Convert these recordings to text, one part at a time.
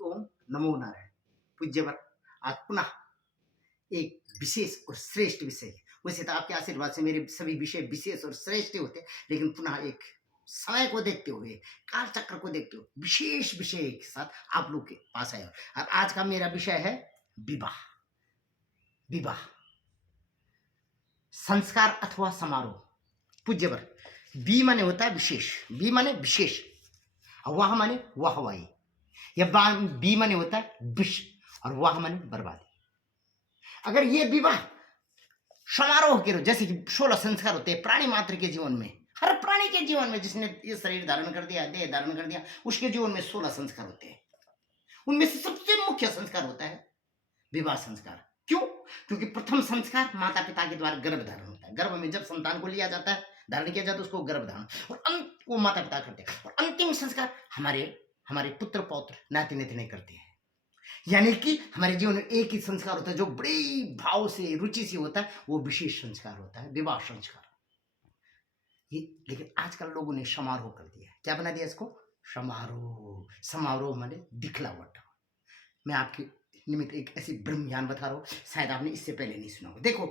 ओम नमो नारायण। पूज्यवर आज पुनः एक विशेष और श्रेष्ठ विषय, वैसे तो आपके आशीर्वाद से मेरे सभी विषय विशेष और श्रेष्ठ होते, लेकिन पुनः एक समय को देखते हुए, काल चक्र को देखते हुए विशेष विषय के साथ आप लोग के पास आया। और आज का मेरा विषय है विवाह। विवाह संस्कार अथवा समारोह। पूज्यवर बी माने होता है विशेष, बी माने विशेष, वाह माने वाहवाही, या बी माने होता है विष और वाह माने बर्बादी। अगर ये विवाह समारोह के जैसे कि 16 संस्कार होते हैं प्राणी मात्र के जीवन में, हर प्राणी के जीवन में जिसने ये शरीर धारण कर दिया, देह धारण कर दिया, उसके जीवन में 16 संस्कार होते हैं। उनमें से सबसे मुख्य संस्कार होता है विवाह संस्कार। क्यों? क्योंकि प्रथम संस्कार माता पिता के द्वारा गर्भ धारण होता है। गर्भ में जब संतान को लिया जाता है, धारण किया जाता है, उसको गर्भ धारण, और वो माता पिता करते हैं। और अंतिम संस्कार हमारे पुत्र पौत्र नाती नातिने करते हैं। यानी कि हमारे जीवन में एक ही संस्कार होता है जो बड़े भाव से रुचि से होता है, वो विशेष संस्कार होता है, विवाह संस्कार। ये लेकिन आजकल लोगों ने समारोह कर दिया। क्या बना दिया इसको? समारोह। समारोह माने दिखलावट। मैं आपके निमित्त एक ऐसी ब्रह्म ज्ञान बता रहा हूं, शायद आपने इससे पहले नहीं सुना हो। देखो,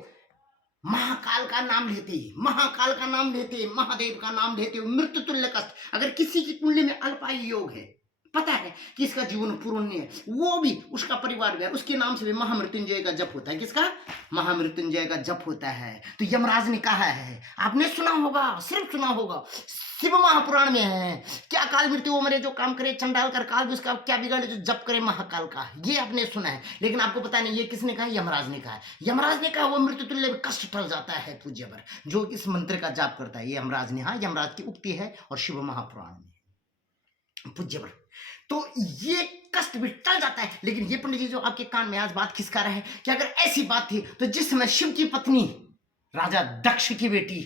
महाकाल का नाम लेते ही, महाकाल का नाम लेते, महादेव का नाम लेते हो, मृत्यु तुल्य कष्ट। अगर किसी की कुंडली में अल्पायु योग है, पता है कि इसका जीवन पूर्ण नहीं है, वो भी, उसका परिवार भी, उसके नाम से भी महामृत्युंजय का जप होता है। किसका? महामृत्युंजय का जप होता है। तो यमराज ने कहा है, आपने सुना होगा, सिर्फ सुना होगा, शिव महापुराण में है, क्या काल मृत्यु वो मरे जो काम करे, चंडाल कर काल भी उसका क्या बिगाड़े जो जप करे महाकाल का। ये आपने सुना है, लेकिन आपको पता नहीं ये किसने कहा? यमराज ने कहा। यमराज ने कहा वो मृत्यु तुल्य कष्ट टल जाता है पूज्यवर, जो इस मंत्र का जाप करता है। ये यमराज ने, हाँ, यमराज की उक्ति है और शिव महापुराण में। पूज्यवर तो ये कष्ट भी टल जाता है। लेकिन ये पंडित जी जो आपके कान में आज बात खिसका रहे हैं कि अगर ऐसी बात थी तो जिस समय शिव की पत्नी राजा दक्ष की बेटी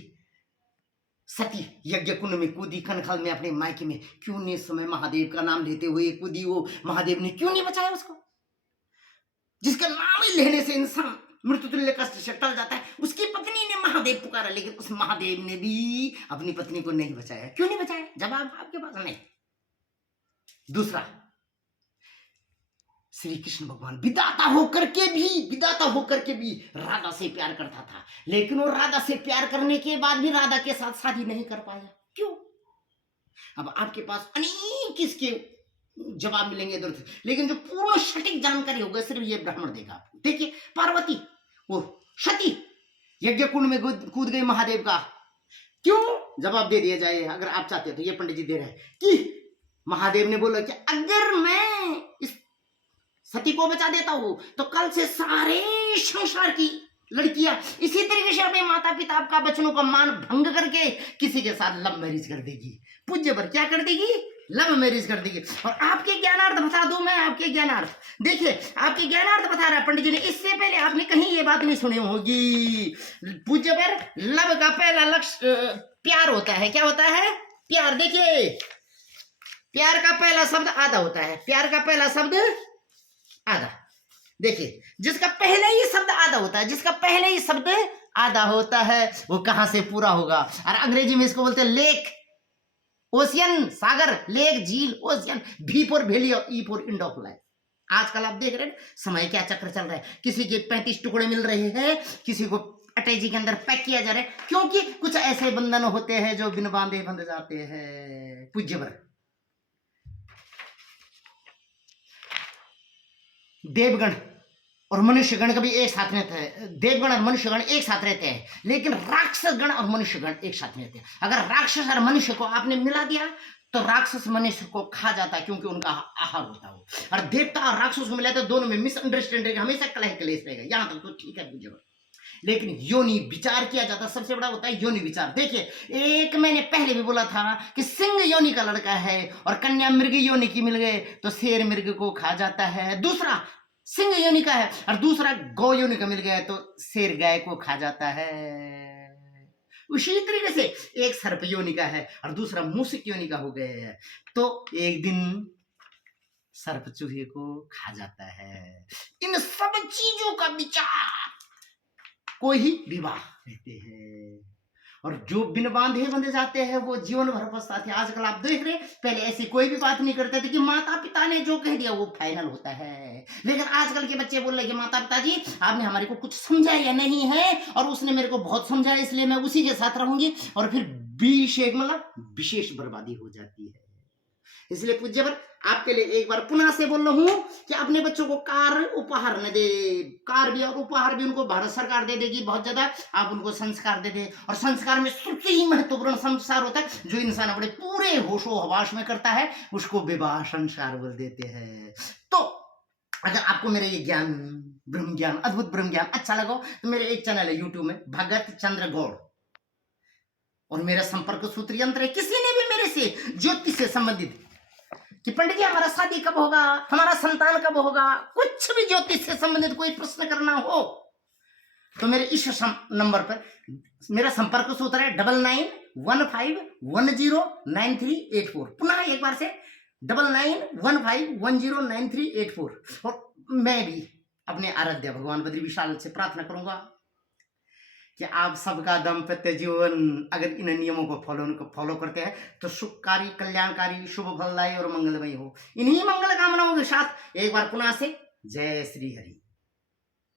सती यज्ञ कुंड में कूदी, कनखल में अपने मायके में, क्यों नहीं समय महादेव का नाम लेते हुए कूदी? वो महादेव ने क्यों नहीं बचाया उसको? जिसका नाम ही लेने से इंसान मृत्यु तुल्य कष्ट से टल जाता है। उसकी पत्नी ने महादेव पुकारा, लेकिन उस महादेव ने भी अपनी पत्नी को नहीं बचाया। क्यों नहीं बचाया? जवाब आपके पास नहीं। दूसरा, श्री कृष्ण भगवान विधाता होकर के भी राधा से प्यार करता था, लेकिन वो राधा से प्यार करने के बाद भी राधा के साथ शादी नहीं कर पाया। क्यों? अब आपके पास अनेक इसके जवाब मिलेंगे इधर से, लेकिन जो पूर्ण सटीक जानकारी होगा सिर्फ ये ब्राह्मण देगा। देखिए, पार्वती वो सती यज्ञ कुंड में कूद गई महादेव का। क्यों? जवाब दे दिया जाए अगर आप चाहते हो तो। ये पंडित जी दे रहे हैं कि महादेव ने बोला कि अगर मैं इस सती को बचा देता हूं तो कल से सारे संसार की लड़कियां इसी तरीके से अपने माता पिता का बच्चों का मान भंग करके किसी के साथ लव मैरिज कर देगी। पूज्य पर क्या कर देगी? लव मैरिज कर देगी। और आपके ज्ञानार्थ बता दूं मैं, आपके ज्ञानार्थ, देखिए आपके ज्ञानार्थ बता रहा पंडित जी ने, इससे पहले आपने कहीं ये बात नहीं सुनी होगी। पूज्य पर लव का पहला लक्ष्य प्यार होता है। क्या होता है? प्यार। देखिए, प्यार का पहला शब्द आधा होता है। प्यार का पहला शब्द आधा। देखिए, जिसका पहले ही शब्द आधा होता है, जिसका पहले ही शब्द आधा होता है, वो कहां से पूरा होगा? और अंग्रेजी में इसको बोलते हैं लेक, ओशियन, सागर, लेक, झील, ओशियन। भी फॉर वैली और E for end of life. आजकल आप देख रहे हैं समय क्या चक्र चल रहा है। किसी के 35 टुकड़े मिल रहे हैं, किसी को अटैची के अंदर पैक किया जा रहा है, क्योंकि कुछ ऐसे बंधन होते हैं जो बिन बांधे बंध जाते हैं। पूज्यवर देवगण और मनुष्यगण कभी एक साथ रहते हैं। देवगण और मनुष्यगण एक साथ रहते हैं, लेकिन राक्षस गण और मनुष्यगण एक साथ रहते हैं। अगर राक्षस और मनुष्य को आपने मिला दिया तो राक्षस मनुष्य को खा जाता है, क्योंकि उनका आहार होता है। और देवता और राक्षस को मिला तो दोनों में मिसअंडरस्टैंडिंग हमेशा कलह क्लेश रहेगा। यहां तक तो ठीक है बुझो, लेकिन योनि विचार किया जाता है, सबसे बड़ा होता है योनि विचार। देखिए, एक मैंने पहले भी बोला था कि सिंह योनि का लड़का है और कन्या मृग योनि की मिल गए तो शेर मृग को खा जाता है। दूसरा सिंह योनि का है और दूसरा गौ योनि का मिल गया तो शेर गाय को खा जाता है। उसी तरीके से एक सर्प योनि का है और दूसरा मूषिक योनि का हो गया है, तो एक दिन सर्प चूहे को खा जाता है। इन सब चीजों का विचार को ही विवाह कहते हैं। और जो बिन बांधे बंधे जाते हैं वो जीवन भर पछताते हैं। आजकल आप देख रहे हैं, पहले ऐसी कोई भी बात नहीं करते थे कि माता पिता ने जो कह दिया वो फाइनल होता है, लेकिन आजकल के बच्चे बोल रहे हैं कि माता पिता जी आपने हमारे को कुछ समझाया नहीं है, और उसने मेरे को बहुत समझाया इसलिए मैं उसी के साथ रहूंगी, और फिर विशेष मतलब विशेष बर्बादी हो जाती है। इसलिए पूज्यवर आपके लिए एक बार पुनः से बोल रहा हूं कि अपने बच्चों को कार उपहार न दे, कार भी और उपहार भी उनको भारत सरकार दे देगी बहुत ज्यादा, आप उनको संस्कार दे दे, और संस्कार में सबसे ही महत्वपूर्ण संस्कार होता है जो इंसान अपने पूरे होशो हवास में करता है, उसको विवाह संस्कार बोल देते हैं। तो अगर आपको मेरे ये ज्ञान, ब्रह्म ज्ञान, अद्भुत ब्रह्म ज्ञान अच्छा लगा तो मेरे एक चैनल है यूट्यूब में, भगत चंद्र गौड़, और मेरा संपर्क सूत्र यंत्र है। किसी ने भी मेरे से ज्योतिष से संबंधित कि पंडित जी हमारा शादी कब होगा, हमारा संतान कब होगा, कुछ भी ज्योतिष से संबंधित कोई प्रश्न करना हो तो मेरे इस नंबर पर मेरा संपर्क सूत्र है 9915109384। पुनः एक बार से 9915109384। और मैं भी अपने आराध्य भगवान बद्री विशाल से प्रार्थना करूंगा कि आप सबका दाम्पत्य जीवन अगर इन नियमों को फॉलो करते हैं तो सुखकारी, कल्याणकारी, शुभ फलदायी और मंगलमय हो। इन्हीं मंगल कामनाओं के साथ एक बार पुनः से जय श्री हरि।